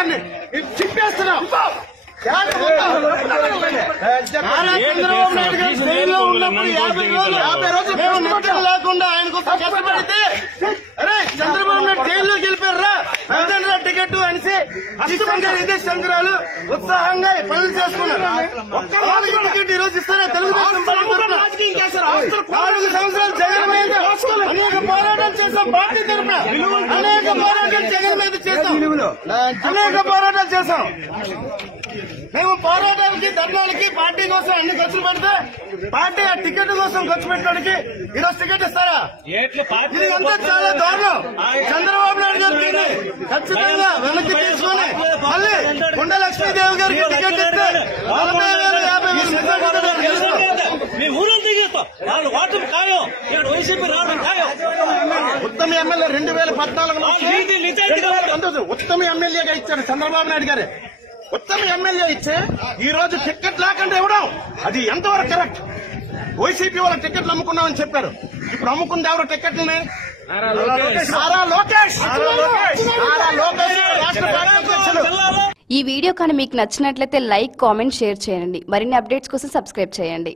గారిని చింపేస్తున్నాం. చంద్రబాబు నాయుడు గారు జైల్లో ఉన్నప్పుడు 50 రోజులు మేము నిద్ర లేకుండా ఆయన కోసం కష్టపడితే అరే చంద్రబాబు నాయుడు జైల్లోకి వెళ్ళిపోయారా వెళ్తారా టికెట్ అనేసి అష్టంగా ఇదే సంక్రాలు ఉత్సాహంగా పనులు చేసుకున్నారు. టికెట్ ఈ రోజు ఇస్తారా? తెలుగుదేశం 4 సంవత్సరాలు జగన్ మీద అనేక పోరాటాలు చేశాం. పార్టీ తరఫున అనేక పోరాటాలు జగన్ మీద చేశాం. అనేక పోరాటాలు చేశాం. మేము పోరాటానికి ధర్నాలకి పార్టీ కోసం అన్ని ఖర్చులు పెడితే పార్టీ ఆ టికెట్ కోసం ఖర్చు పెట్టడానికి ఈరోజు టికెట్ ఇస్తారా? ఇది అంతా చాలా దారుణం. చంద్రబాబు నాయుడు గారికి ఖచ్చితంగా వెనక్కి తీసుకుని మళ్ళీ కొండ లక్ష్మీదేవి గారికి టికెట్ ఇస్తే 40,000 ఉత్తమ ఎమ్మెల్యే 2014 ఉత్తమ ఎమ్మెల్యేగా ఇచ్చారు చంద్రబాబు నాయుడు గారు. ఉత్తమ ఎమ్మెల్యే ఇచ్చే ఈ రోజు టికెట్ లేకుండా ఇవ్వడం అది ఎంతవరకు కరెక్ట్? వైసీపీ వాళ్ళ టికెట్లు అమ్ముకున్నామని చెప్పారు. ఇప్పుడు అమ్ముకుంది ఎవరు టికెట్లని? నారా లోకేష్ రాష్ట్ర పార్టీ అధ్యక్షులు. ఈ వీడియో కానీ మీకు నచ్చినట్లయితే లైక్, కామెంట్, షేర్ చేయండి. మరిన్ని అప్డేట్స్ కోసం సబ్స్క్రైబ్ చేయండి.